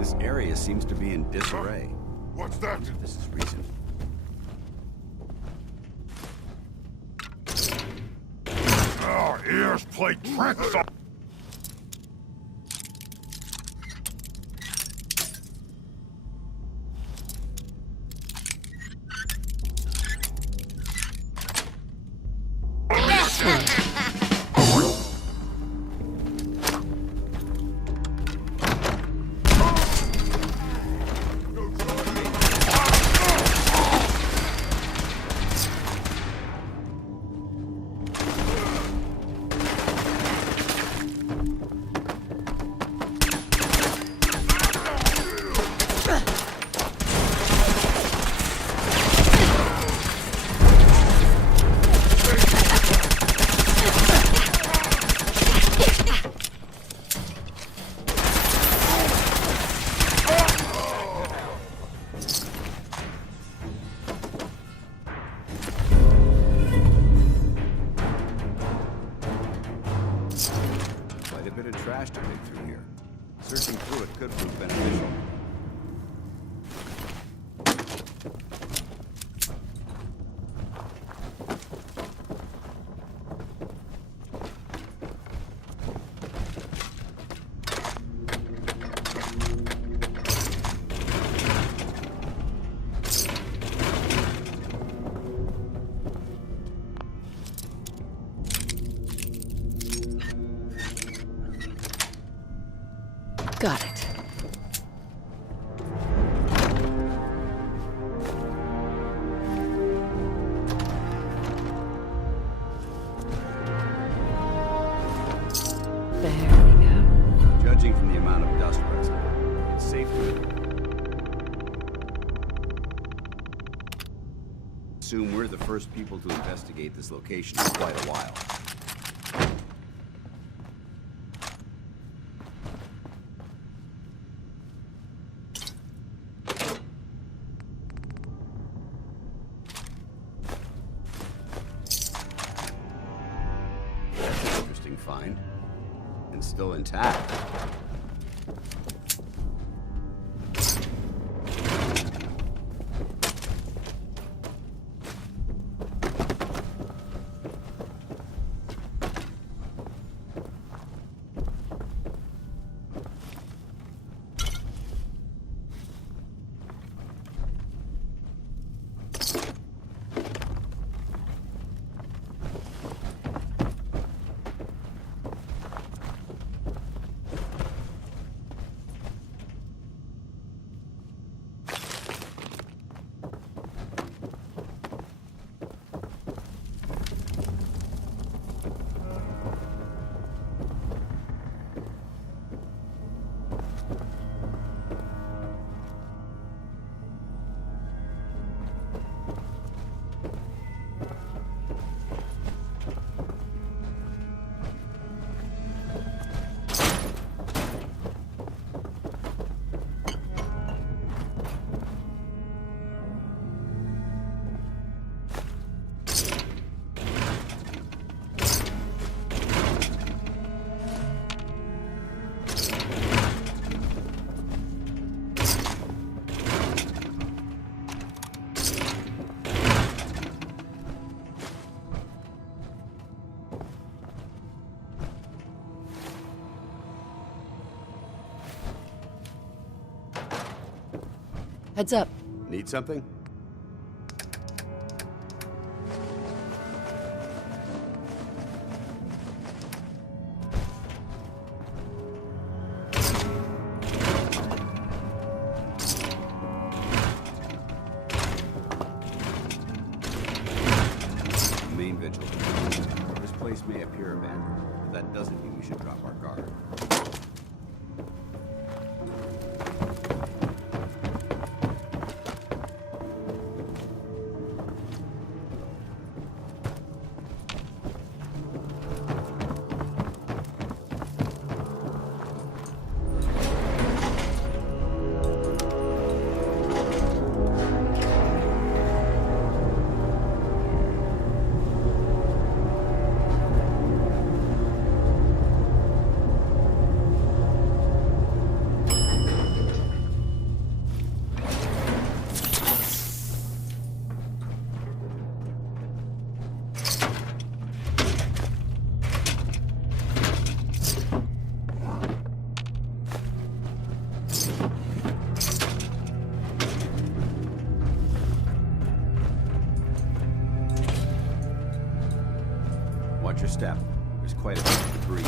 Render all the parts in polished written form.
This area seems to be in disarray. What's that? This is recent. Our ears play tricks on... Quite a bit of trash to dig through here. Searching through it could prove beneficial. Got it. There we go. Judging from the amount of dust present, it's safe to assume we're the first people to investigate this location in quite a while. That's an interesting find. And still intact. Heads up. Need something? Remain vigilant. This place may appear abandoned, but that doesn't mean we should drop our guard. Watch your step. There's quite a bit of debris.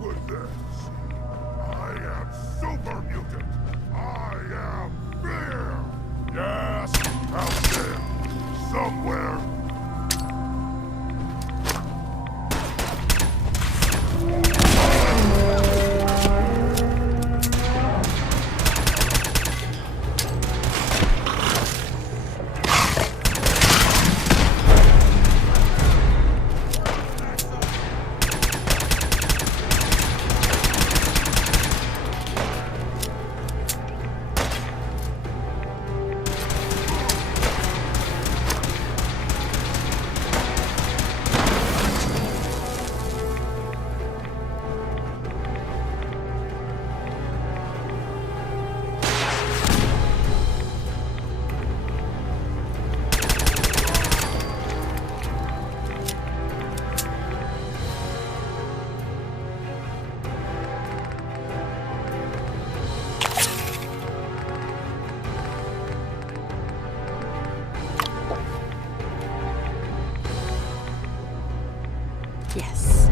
With this, I am super mutant. I am fear. Yes, out there, somewhere. Yes.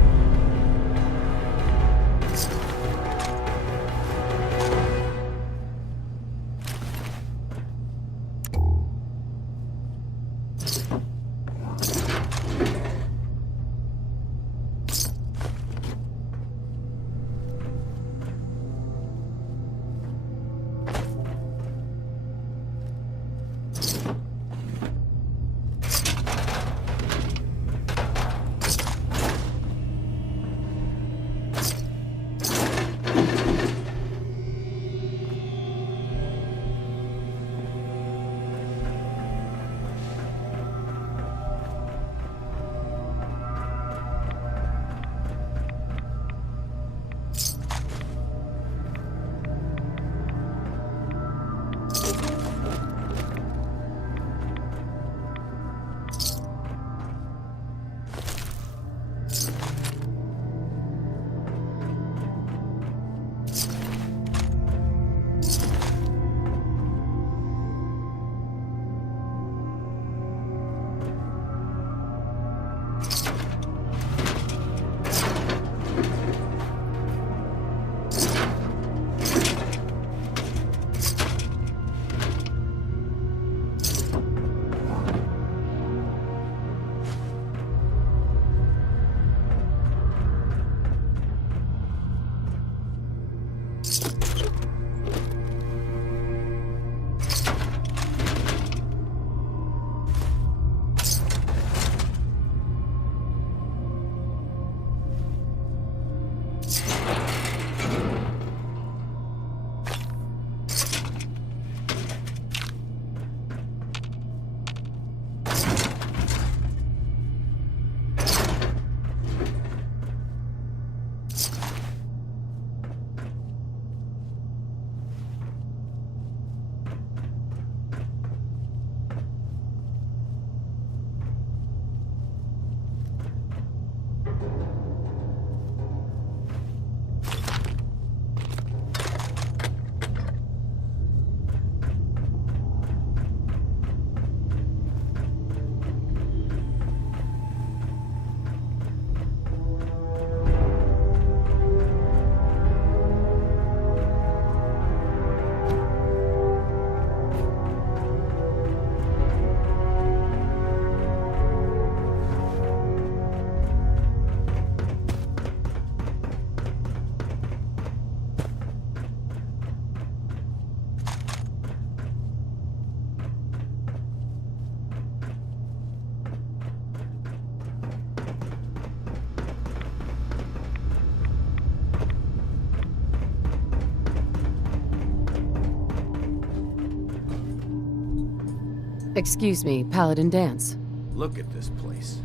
Excuse me, Paladin Dance. Look at this place.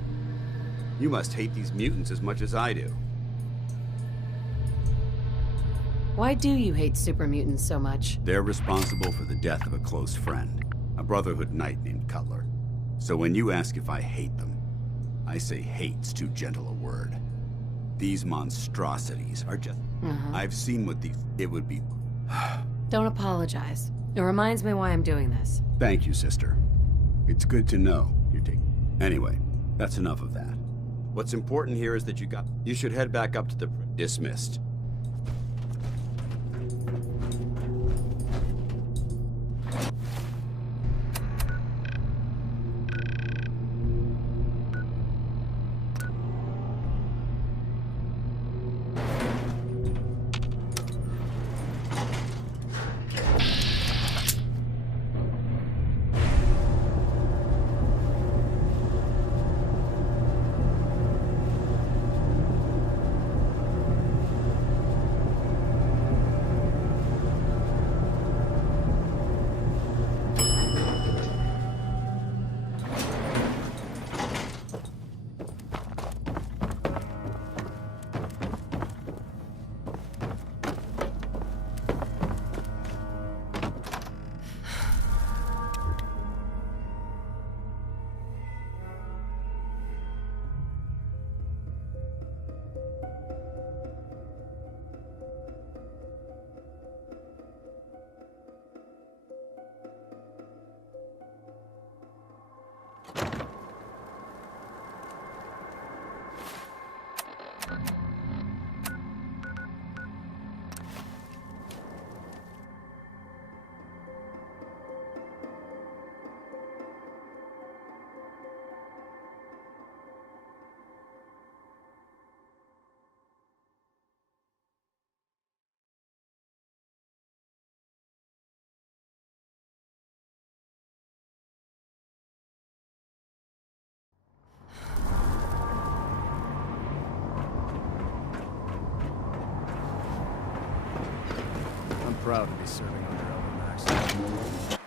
You must hate these mutants as much as I do. Why do you hate super mutants so much? They're responsible for the death of a close friend, a Brotherhood knight named Cutler. So when you ask if I hate them, I say hate's too gentle a word. These monstrosities are just... I've seen what these... It would be... Don't apologize. It reminds me why I'm doing this. Thank you, sister. It's good to know you're taking... Anyway, that's enough of that. What's important here is that you should head back up to the... Dismissed. I'm proud to be serving under Elder Max.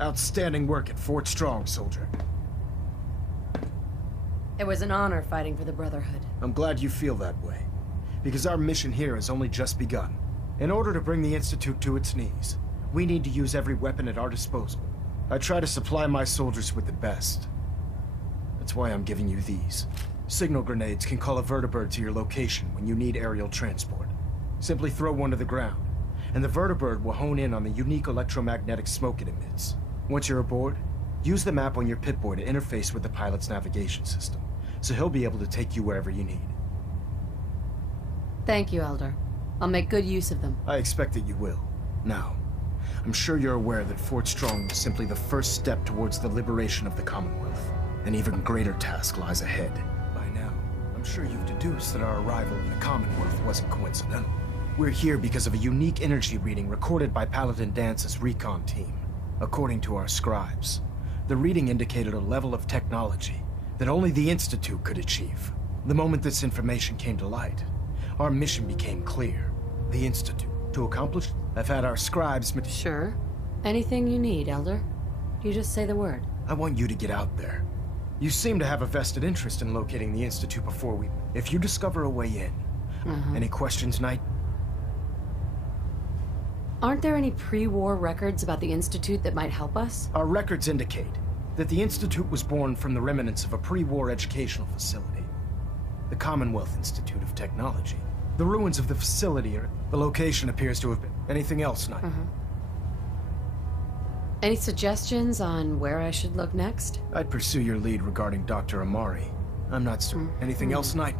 Outstanding work at Fort Strong, soldier. It was an honor fighting for the Brotherhood. I'm glad you feel that way, because our mission here has only just begun. In order to bring the Institute to its knees, we need to use every weapon at our disposal. I try to supply my soldiers with the best. That's why I'm giving you these. Signal grenades can call a vertibird to your location when you need aerial transport. Simply throw one to the ground, and the vertibird will hone in on the unique electromagnetic smoke it emits. Once you're aboard, use the map on your Pip-Boy to interface with the pilot's navigation system, so he'll be able to take you wherever you need. Thank you, Elder. I'll make good use of them. I expect that you will. Now, I'm sure you're aware that Fort Strong was simply the first step towards the liberation of the Commonwealth. An even greater task lies ahead. By now, I'm sure you've deduced that our arrival in the Commonwealth wasn't coincidental. We're here because of a unique energy reading recorded by Paladin Dance's recon team. According to our scribes, the reading indicated a level of technology that only the Institute could achieve. The moment this information came to light, our mission became clear. The Institute. To accomplish, I've had our scribes... Sure. Anything you need, Elder. You just say the word. I want you to get out there. You seem to have a vested interest in locating the Institute before we... If you discover a way in... Any questions, Knight? Aren't there any pre-war records about the Institute that might help us? Our records indicate that the Institute was born from the remnants of a pre-war educational facility. The Commonwealth Institute of Technology. The ruins of the facility are... The location appears to have been... Anything else, Knight? Any suggestions on where I should look next? I'd pursue your lead regarding Dr. Amari. I'm not certain. Anything else, Knight?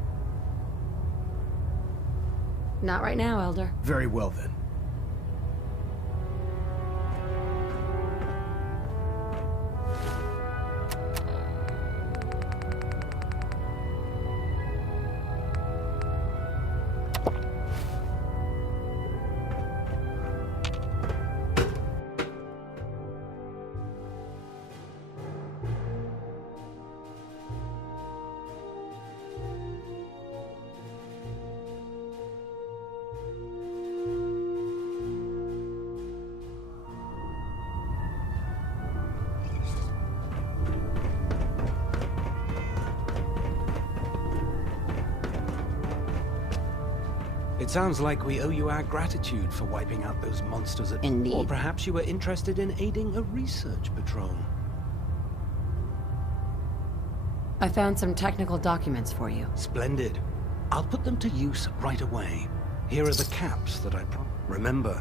Not right now, Elder. Very well, then. It sounds like we owe you our gratitude for wiping out those monsters at... Indeed. Or perhaps you were interested in aiding a research patrol. I found some technical documents for you. Splendid. I'll put them to use right away. Here are the caps that I promised. Remember,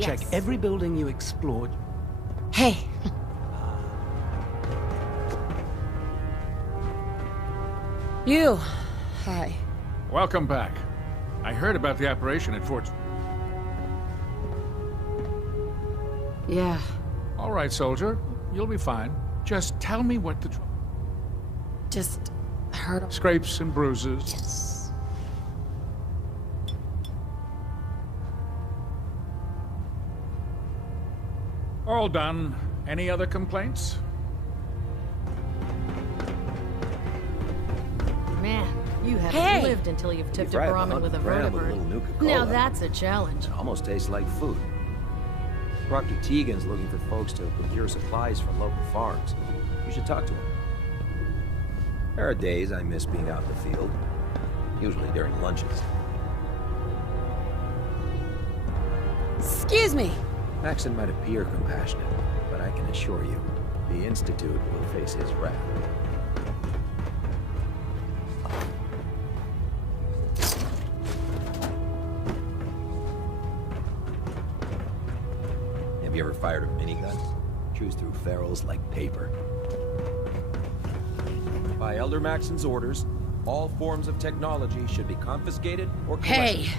check Yes. every building you explored. Hey! You! Hi. Welcome back. I heard about the operation at Fort... Yeah. All right, soldier. You'll be fine. Just tell me what the... Just heard... Scrapes and bruises. Yes. All done. Any other complaints? Man, you haven't Hey! lived until you've tipped a fried Brahmin hunk with a of bread with a vertebrate. little Nuka-Cola. Now that's a challenge. It almost tastes like food. Proctor Tegan's looking for folks to procure supplies from local farms. You should talk to him. There are days I miss being out in the field, usually during lunches. Excuse me! Maxon might appear compassionate, but I can assure you, the Institute will face his wrath. Have you ever fired a minigun? Chews through ferals like paper. By Elder Maxon's orders, all forms of technology should be confiscated or collected. Hey!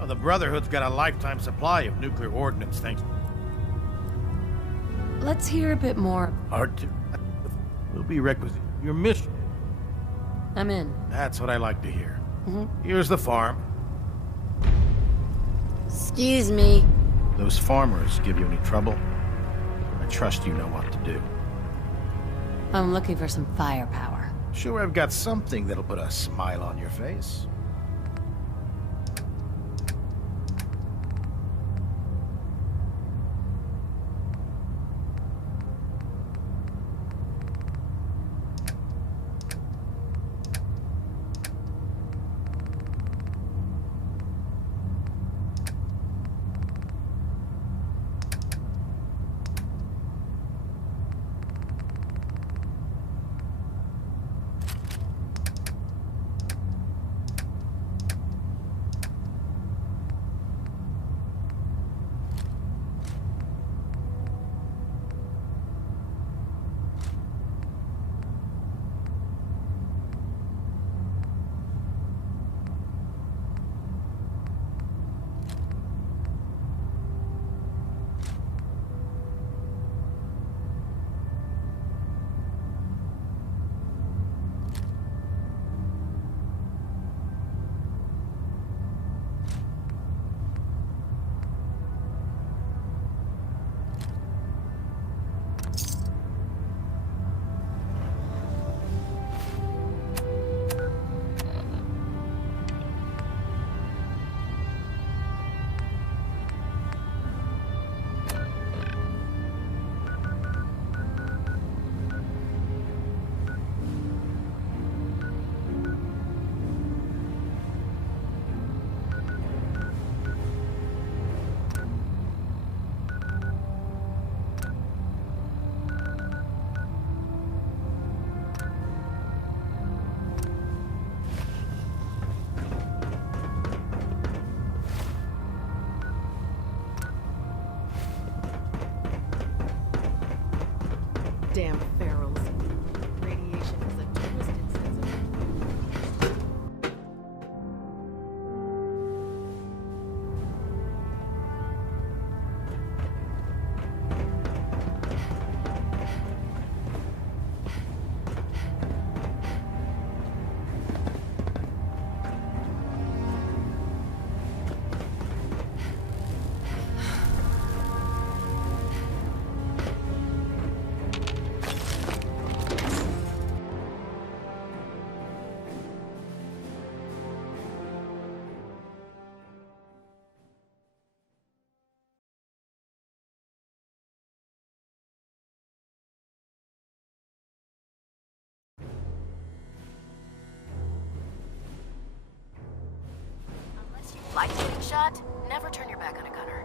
Oh, the Brotherhood's got a lifetime supply of nuclear ordnance, thanks. Let's hear a bit more. Art will be requisite. Your mission. I'm in. That's what I like to hear. Here's the farm. Excuse me. Those farmers give you any trouble? I trust you know what to do. I'm looking for some firepower. Sure, I've got something that'll put a smile on your face. shot, never turn your back on a gunner.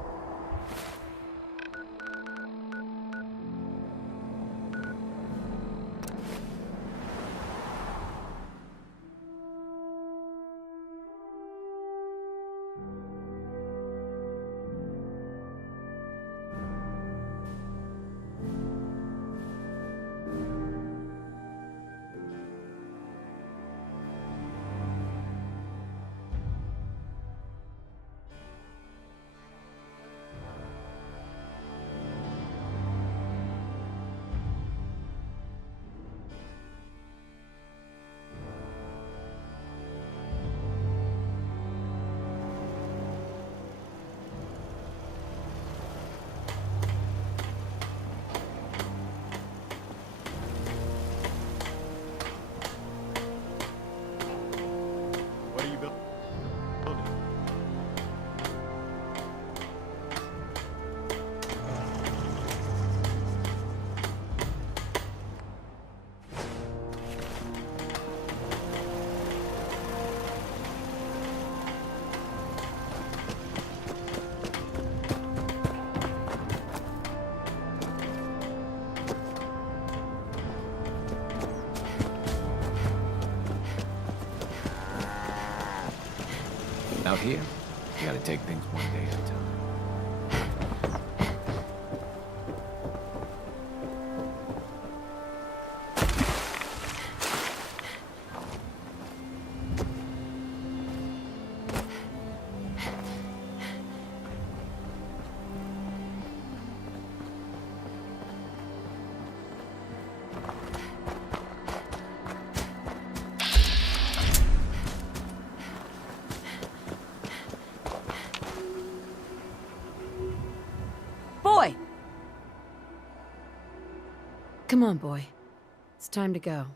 What are you building? Out here, you gotta take things one day at a time. Boy! Come on, boy. It's time to go.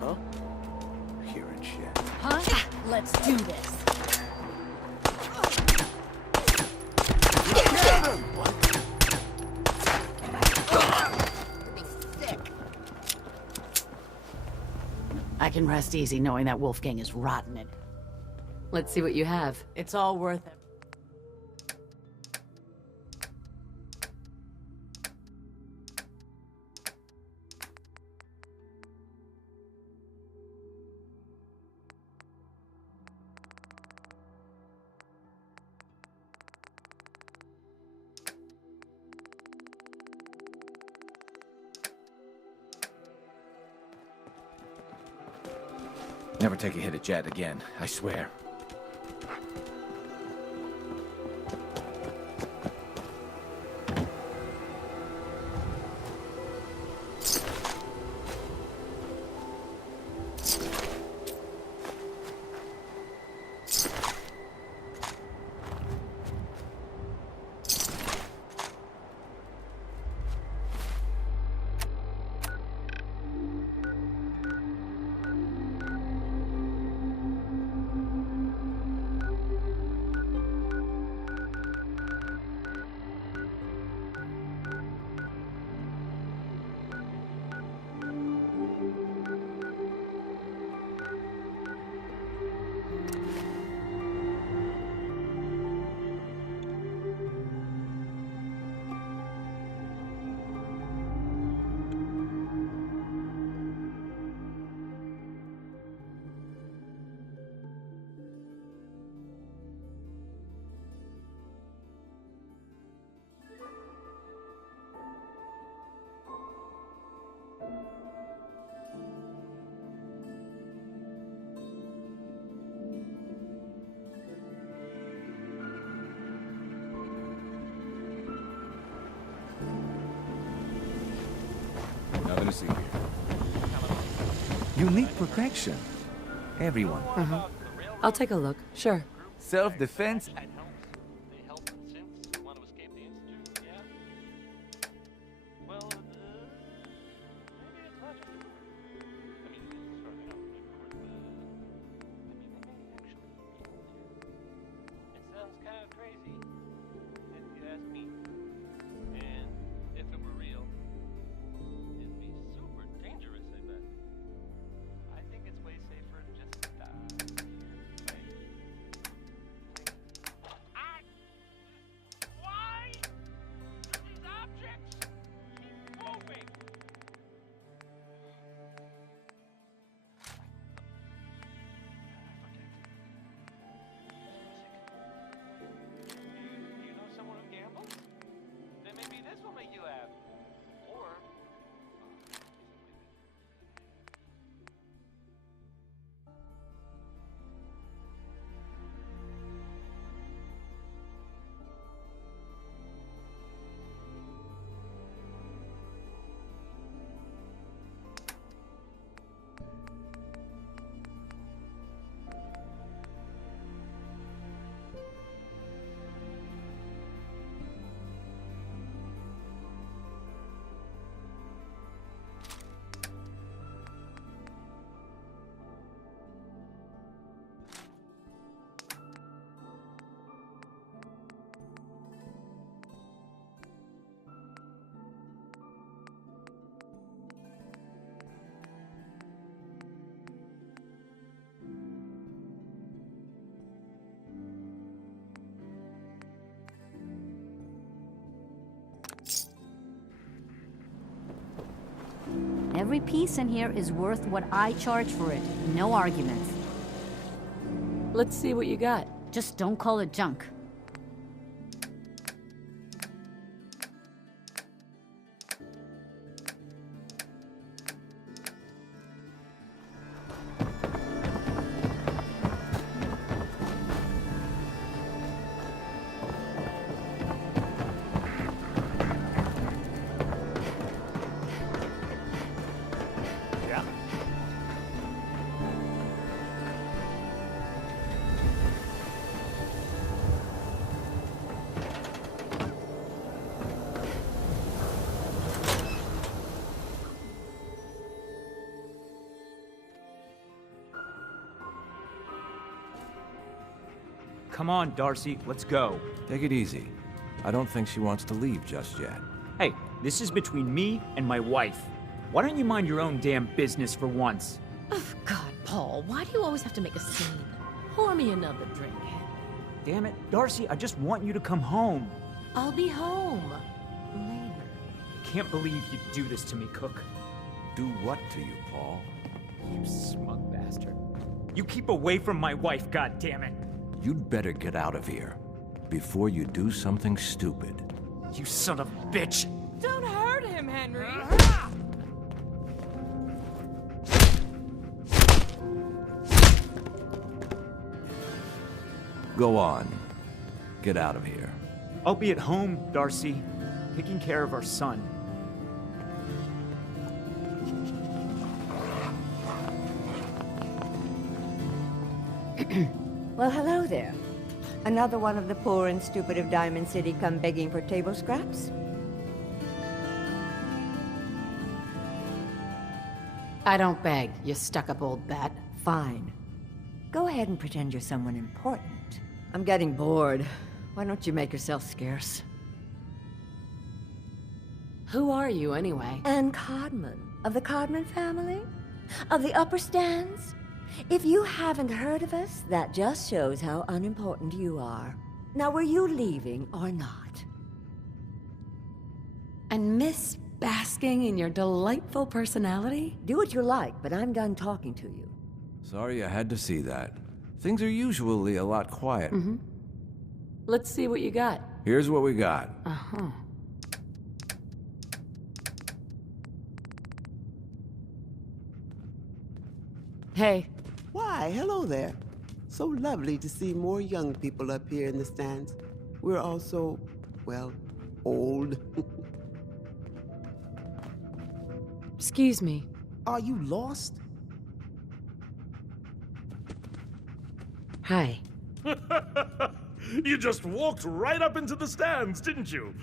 Huh? Hearing shit. Huh? Let's do this. I can rest easy knowing that Wolfgang is rotten it. Let's see what you have. It's all worth it. Never take a hit at Jet again, I swear. Nothing to see here. You need protection. Everyone. I'll take a look. Sure. Self-defense. Every piece in here is worth what I charge for it. No arguments. Let's see what you got. Just don't call it junk. Come on, Darcy, let's go. Take it easy. I don't think she wants to leave just yet. Hey, this is between me and my wife. Why don't you mind your own damn business for once? Oh, God, Paul, why do you always have to make a scene? Pour me another drink. Damn it, Darcy, I just want you to come home. I'll be home. Later. Can't believe you'd do this to me, Cook. Do what to you, Paul? You smug bastard. You keep away from my wife, goddammit. You'd better get out of here before you do something stupid. You son of a bitch! Don't hurt him, Henry! Go on. Get out of here. I'll be at home, Darcy, taking care of our son. Well, hello there. Another one of the poor and stupid of Diamond City come begging for table scraps? I don't beg, you stuck-up old bat. Fine. Go ahead and pretend you're someone important. I'm getting bored. Why don't you make yourself scarce? Who are you, anyway? Anne Codman, of the Codman family? Of the upper stands? If you haven't heard of us, that just shows how unimportant you are. Now, were you leaving or not? And Miss basking in your delightful personality? Do what you like, but I'm done talking to you. Sorry I had to see that. Things are usually a lot quiet. Mm-hmm. Let's see what you got. Here's what we got. Uh-huh. Hey. Why, hello there. So lovely to see more young people up here in the stands. We're all so, well, old. Excuse me. Are you lost? Hi. You just walked right up into the stands, didn't you?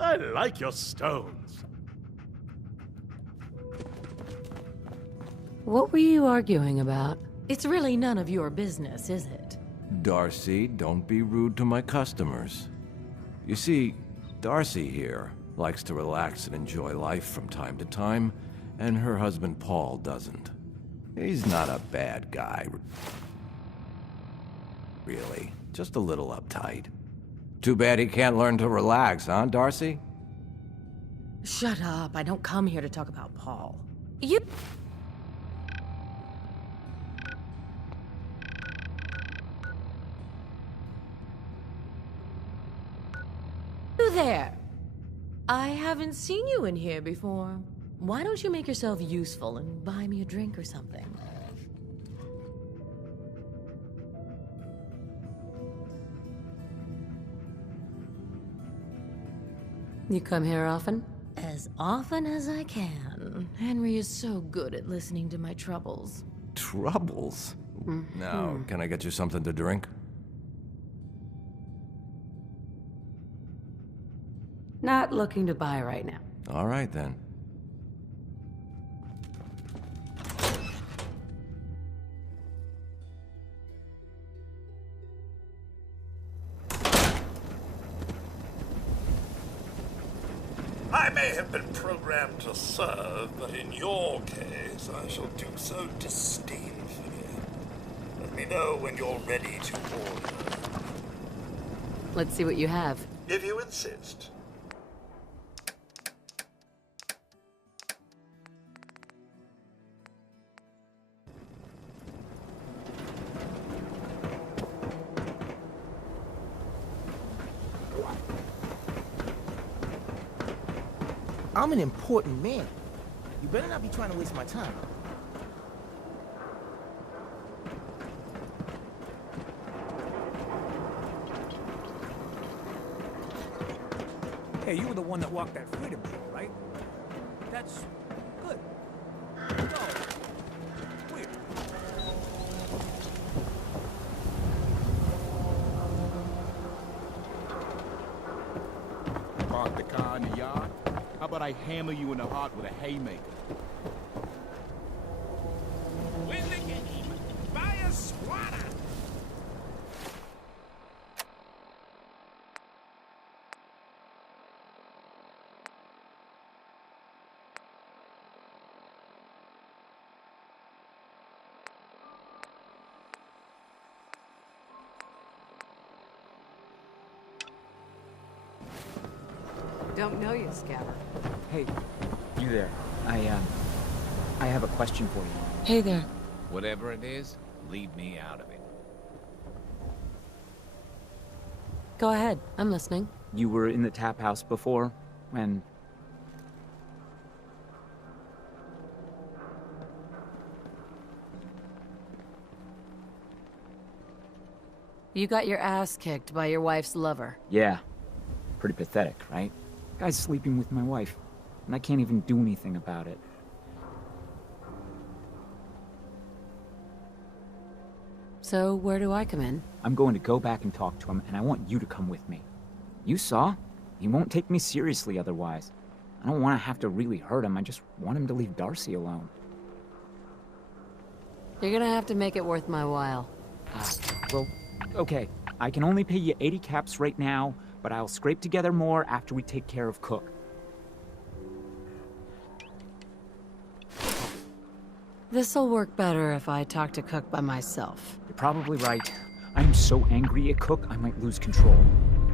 I like your stones. What were you arguing about? It's really none of your business, is it? Darcy, don't be rude to my customers. You see, Darcy here likes to relax and enjoy life from time to time, and her husband Paul doesn't. He's not a bad guy, really. Just a little uptight. Too bad he can't learn to relax, huh, Darcy? Shut up. I don't come here to talk about Paul. You... You there. I haven't seen you in here before. Why don't you make yourself useful and buy me a drink or something? You come here often? As often as I can. Henry is so good at listening to my troubles. Troubles? Now, can I get you something to drink? Not looking to buy right now. All right, then. I may have been programmed to serve, but in your case, I shall do so disdainfully. Let me know when you're ready to order. Let's see what you have. If you insist. I'm an important man. You better not be trying to waste my time. Hey, you were the one that walked that freedom trail, right? That's good. No. Weird. Park the car in the yard? How about I hammer you in the heart with a haymaker? Win the game by a squatter! Don't know you, Scabber. Hey, you there. I have a question for you. Hey there. Whatever it is, leave me out of it. Go ahead. I'm listening. You were in the tap house before, when... You got your ass kicked by your wife's lover. Yeah. Pretty pathetic, right? Guy's sleeping with my wife, and I can't even do anything about it. So, where do I come in? I'm going to go back and talk to him, and I want you to come with me. You saw? He won't take me seriously otherwise. I don't want to have to really hurt him, I just want him to leave Darcy alone. You're gonna have to make it worth my while. Well, okay. I can only pay you 80 caps right now, but I'll scrape together more after we take care of Cook. This'll work better if I talk to Cook by myself. You're probably right. I'm so angry at Cook, I might lose control.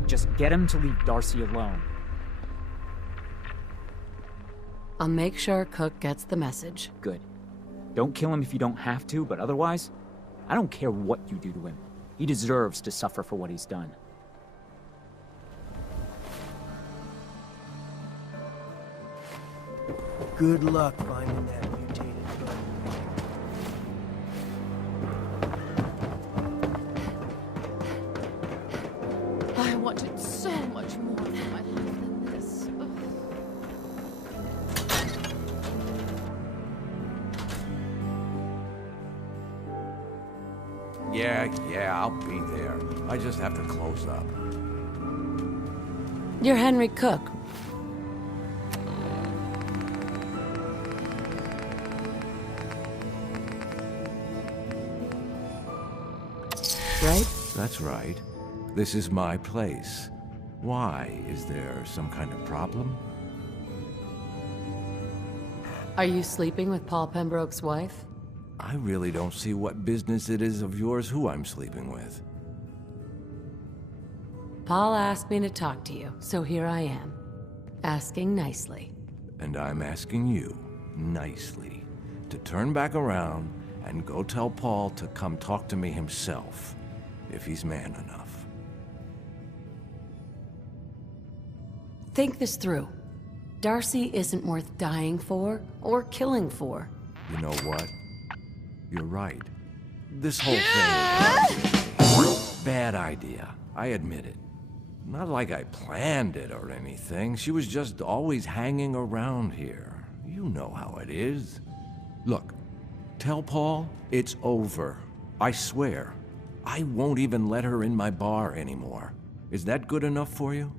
Just get him to leave Darcy alone. I'll make sure Cook gets the message. Good. Don't kill him if you don't have to, but otherwise, I don't care what you do to him. He deserves to suffer for what he's done. Good luck finding that mutated bug. I wanted so much more from my life than this. Ugh. Yeah, I'll be there. I just have to close up. You're Henry Cook. Right? That's right. This is my place. Why? Is there some kind of problem? Are you sleeping with Paul Pembroke's wife? I really don't see what business it is of yours who I'm sleeping with. Paul asked me to talk to you, so here I am. Asking nicely. And I'm asking you, nicely, to turn back around and go tell Paul to come talk to me himself, if he's man enough. Think this through. Darcy isn't worth dying for, or killing for. You know what? You're right. This whole thing... Bad idea. I admit it. Not like I planned it or anything. She was just always hanging around here. You know how it is. Look, tell Paul it's over. I swear. I won't even let her in my bar anymore. Is that good enough for you?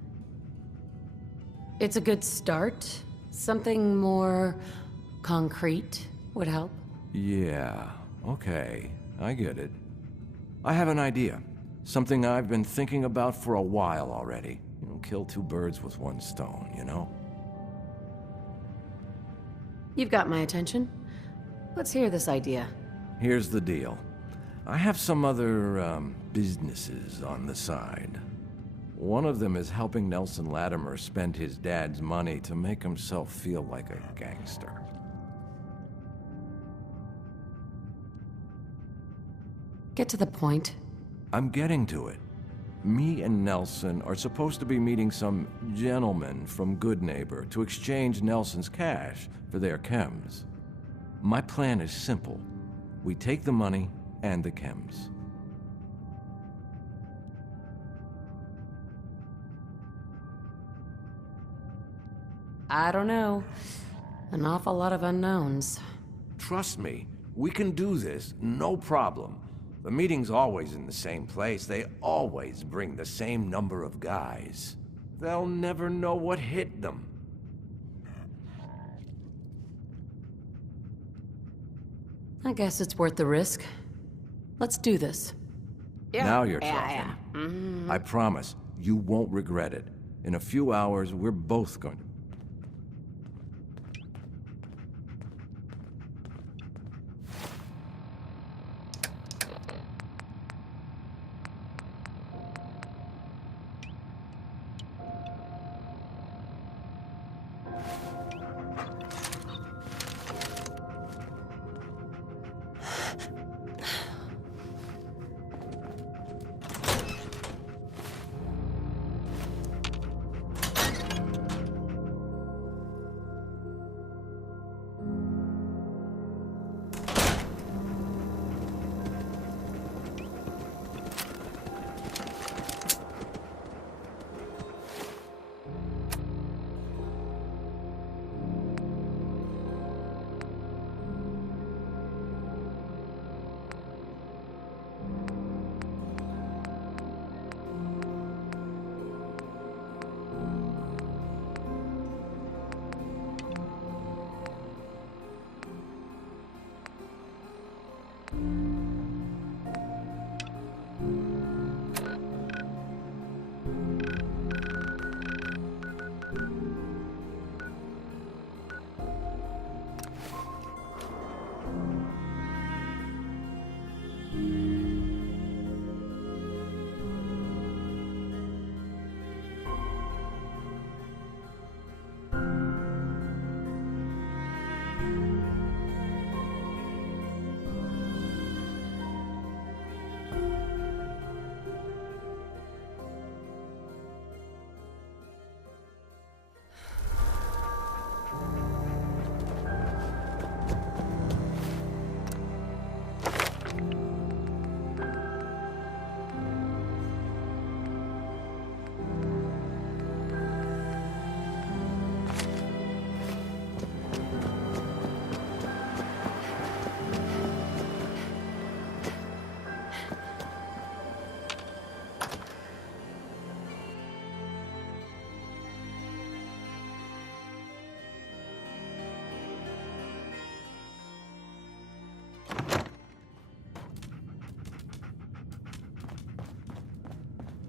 It's a good start. Something more concrete would help. Yeah, okay. I get it. I have an idea. Something I've been thinking about for a while already. You know, kill two birds with one stone, you know? You've got my attention. Let's hear this idea. Here's the deal. I have some other, businesses on the side. One of them is helping Nelson Latimer spend his dad's money to make himself feel like a gangster. Get to the point. I'm getting to it. Me and Nelson are supposed to be meeting some gentleman from Goodneighbor to exchange Nelson's cash for their chems. My plan is simple. We take the money and the chems. I don't know. An awful lot of unknowns. Trust me, we can do this, no problem. The meeting's always in the same place. They always bring the same number of guys. They'll never know what hit them. I guess it's worth the risk. Let's do this. Now you're talking. I promise, you won't regret it. In a few hours, we're both going to...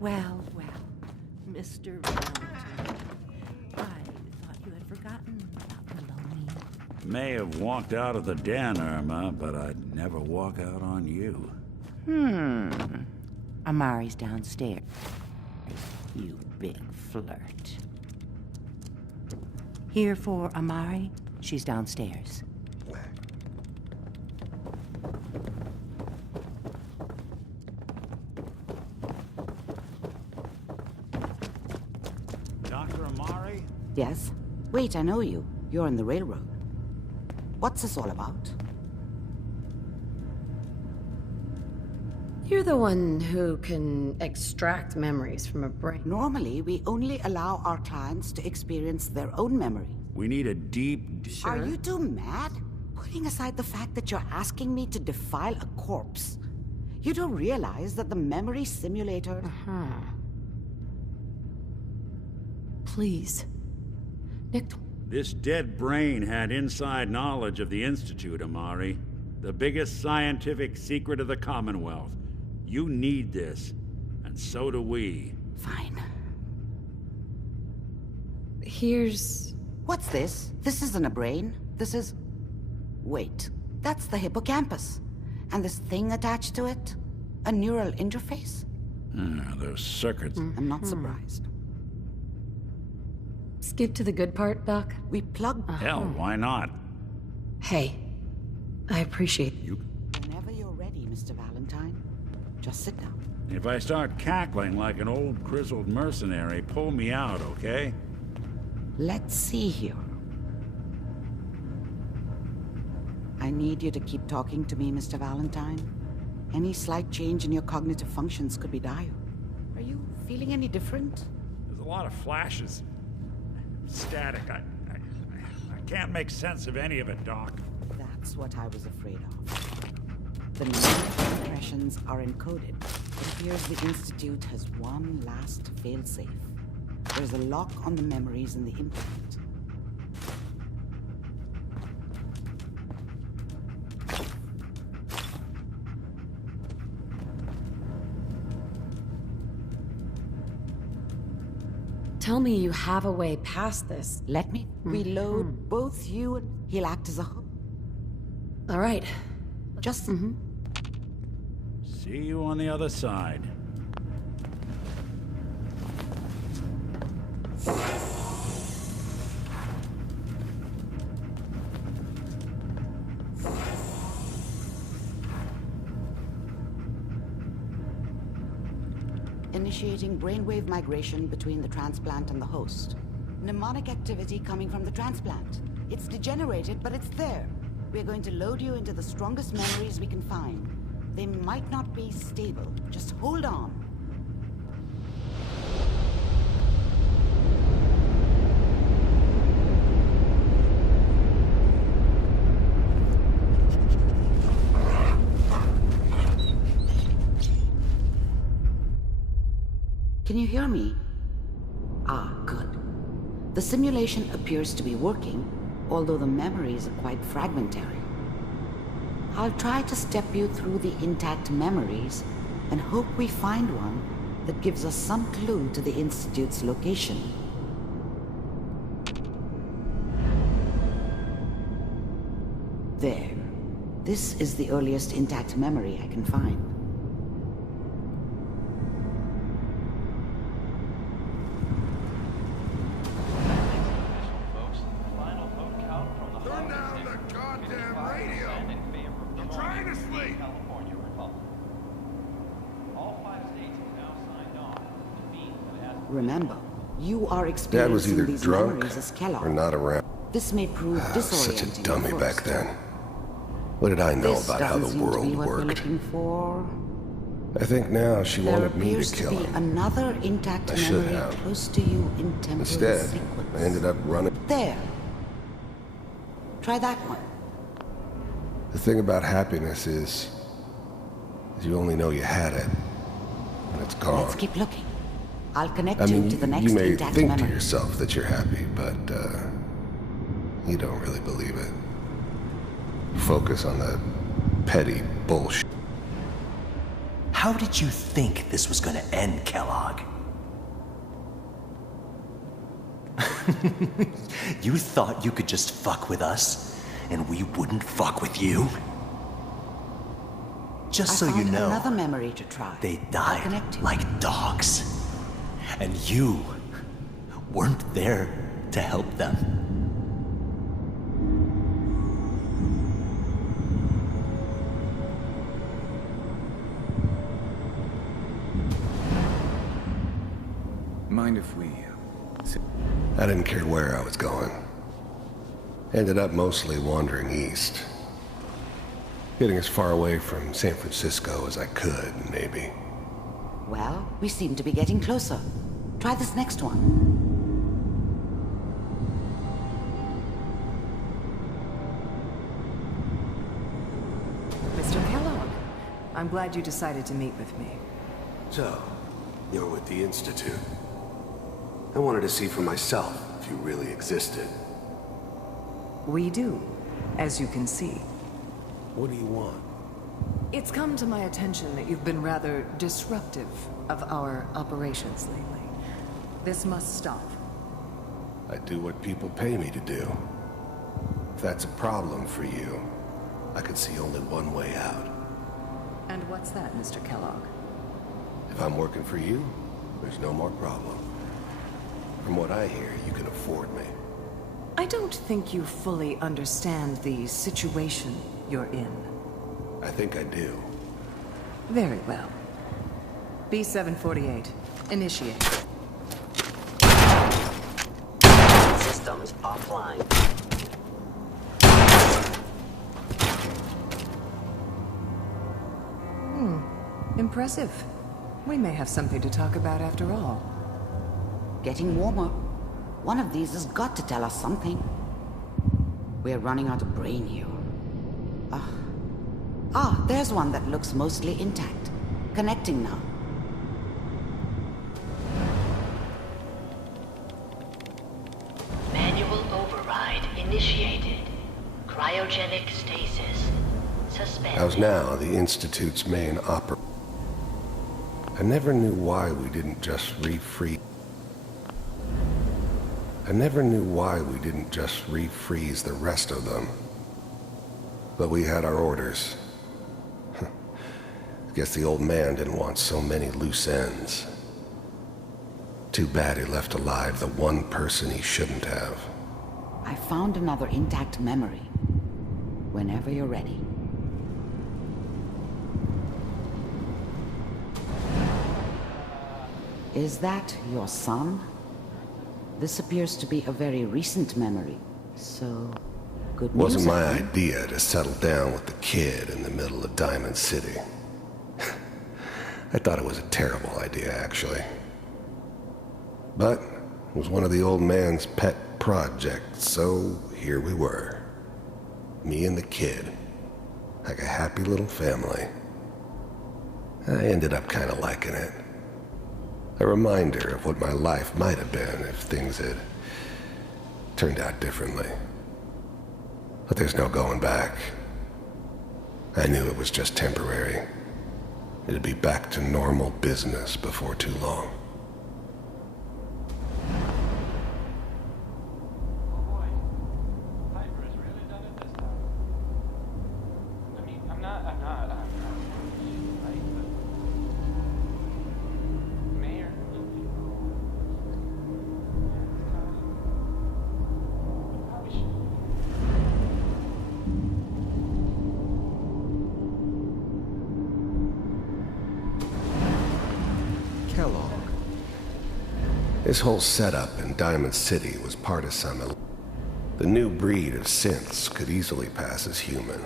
Well, Mr. Valentine, I thought you had forgotten about Maloney. May have walked out of the den, Irma, but I'd never walk out on you. Amari's downstairs. You big flirt. Here for Amari? She's downstairs. Dr. Amari? Yes? Wait, I know you. You're on the railroad. What's this all about? You're the one who can extract memories from a brain. Normally, we only allow our clients to experience their own memory. We need a deep... Are you two mad? Putting aside the fact that you're asking me to defile a corpse, you do realize that the memory simulator... Please. Nick... This dead brain had inside knowledge of the Institute, Amari. The biggest scientific secret of the Commonwealth. You need this, and so do we. Fine. Here's... What's this? This isn't a brain. This is... Wait, that's the hippocampus. And this thing attached to it? A neural interface? Those circuits... I'm not surprised. Skip to the good part, Doc? We plugged... Hell, why not? Hey, I appreciate you. Whenever you're ready, Mr. Valentine. Just sit down. If I start cackling like an old grizzled mercenary, pull me out, okay? Let's see here. I need you to keep talking to me, Mr. Valentine. Any slight change in your cognitive functions could be dire. Are you feeling any different? There's a lot of flashes. Static. I can't make sense of any of it, Doc. That's what I was afraid of. The memory impressions are encoded. It appears the Institute has one last failsafe. There's a lock on the memories in the implant. Tell me you have a way past this. Let me reload both you and he'll act as a hook. All right. Just... See you on the other side. Initiating brainwave migration between the transplant and the host. Mnemonic activity coming from the transplant. It's degenerated, but it's there. We're going to load you into the strongest memories we can find. They might not be stable. Just hold on. Can you hear me? Ah, good. The simulation appears to be working, although the memories are quite fragmentary. I'll try to step you through the intact memories and hope we find one that gives us some clue to the Institute's location. There. This is the earliest intact memory I can find. Remember, you are Dad was experiencing either these drunk memories as Kellogg. or not around. This may prove disorienting. Such a dummy at back first. then. What did I know This about how doesn't the seem to be world what we're worked? looking for. I think now she There wanted me appears to to kill be him. another intact I should memory have. close to you in temporal Instead, sequence. I ended up running. There. Try that one. The thing about happiness is you only know you had it, and it's gone. Let's keep looking. I'll connect I mean, you to the next you may intact think memory. to yourself that you're happy, but you don't really believe it. Focus on that petty bullshit. How did you think this was gonna end, Kellogg? You thought you could just fuck with us, and we wouldn't fuck with you? Just so I you found know, another memory to try. they I'll died connect you. like dogs. And you weren't there to help them. Mind if we... I didn't care where I was going. Ended up mostly wandering east. Getting as far away from San Francisco as I could, maybe. Well, we seem to be getting closer. Try this next one. Mr. Kellogg, I'm glad you decided to meet with me. So, you're with the Institute. I wanted to see for myself if you really existed. We do, as you can see. What do you want? It's come to my attention that you've been rather disruptive of our operations lately. This must stop. I do what people pay me to do. If that's a problem for you, I could see only one way out. And what's that, Mr. Kellogg? If I'm working for you, there's no more problem. From what I hear, you can afford me. I don't think you fully understand the situation you're in. I think I do. Very well. B-748, initiate. Systems offline. Impressive. We may have something to talk about after all. Getting warmer. One of these has got to tell us something. We're running out of brain here. There's one that looks mostly intact. Connecting now. Manual override initiated. Cryogenic stasis. Suspended. How's now the Institute's main opera? I never knew why we didn't just refreeze. I never knew why we didn't just refreeze the rest of them. But we had our orders. Guess the old man didn't want so many loose ends. Too bad he left alive the one person he shouldn't have. I found another intact memory. Whenever you're ready. Is that your son? This appears to be a very recent memory, so good news. Wasn't my idea to settle down with the kid in the middle of Diamond City. I thought it was a terrible idea, actually. But it was one of the old man's pet projects, so here we were. Me and the kid, like a happy little family. I ended up kind of liking it. A reminder of what my life might have been if things had turned out differently. But there's no going back. I knew it was just temporary. It'd be back to normal business before too long. This whole setup in Diamond City was part of some... The new breed of synths could easily pass as human.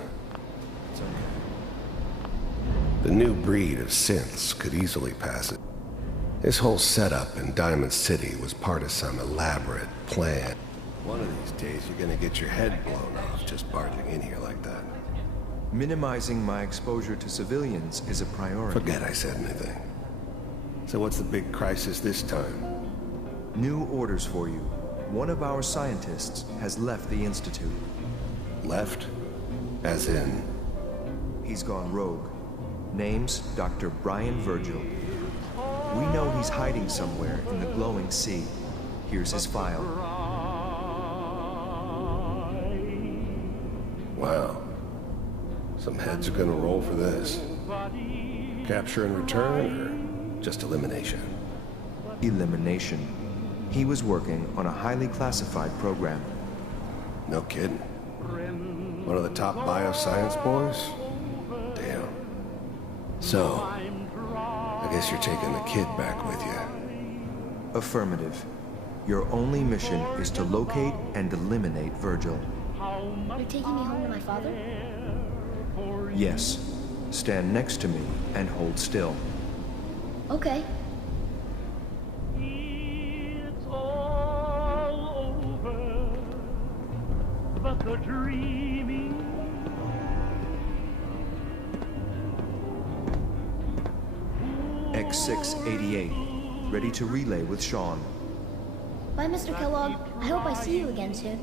The new breed of synths could easily pass it. This whole setup in Diamond City was part of some elaborate plan. One of these days you're gonna get your head blown off just barging in here like that. Minimizing my exposure to civilians is a priority. Forget I said anything. So what's the big crisis this time? New orders for you. One of our scientists has left the Institute. Left? As in? He's gone rogue. Name's Dr. Brian Virgil. We know he's hiding somewhere in the glowing sea. Here's his file. Wow. Some heads are gonna roll for this. Capture and return, or just elimination? Elimination. He was working on a highly classified program. No kidding. One of the top bioscience boys? Damn. So, I guess you're taking the kid back with you. Affirmative. Your only mission is to locate and eliminate Virgil. You're taking me home to my father? Yes. Stand next to me and hold still. Okay. But the dreaming X688, ready to relay with Sean. Bye, Mr. Kellogg. I hope I see you again soon.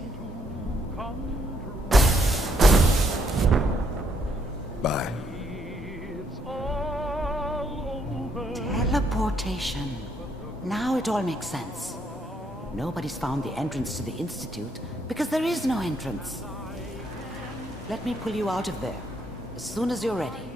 Bye. Teleportation. Now it all makes sense. Nobody's found the entrance to the Institute because there is no entrance. Let me pull you out of there as soon as you're ready.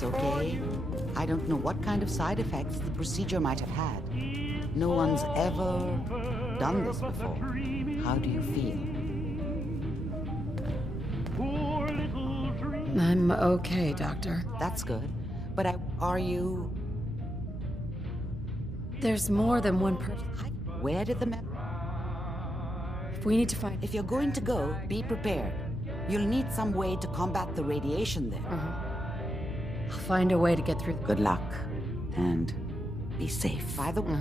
Okay? I don't know what kind of side effects the procedure might have had. No one's ever done this before. How do you feel? I'm okay, Doctor. That's good. But are you... There's more than one person. Where did the If we need to find... If you're going to go, be prepared. You'll need some way to combat the radiation there. I'll find a way to get through. Good luck. And be safe. By the way.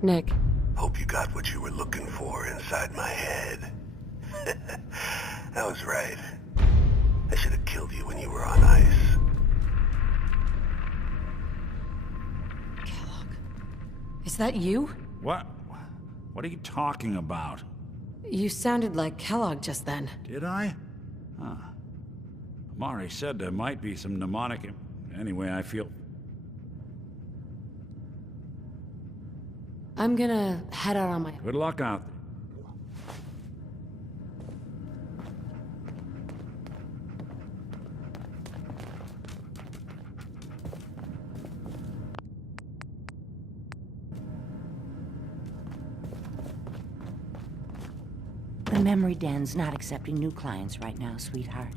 Nick. Hope you got what you were looking for inside my head. I was right. I should have killed you when you were on ice. Is that you? What? What are you talking about? You sounded like Kellogg just then. Did I? Huh. Amari said there might be some mnemonic... Anyway, I feel... I'm gonna head out on my... Good luck out there. The Memory Den's not accepting new clients right now, sweetheart.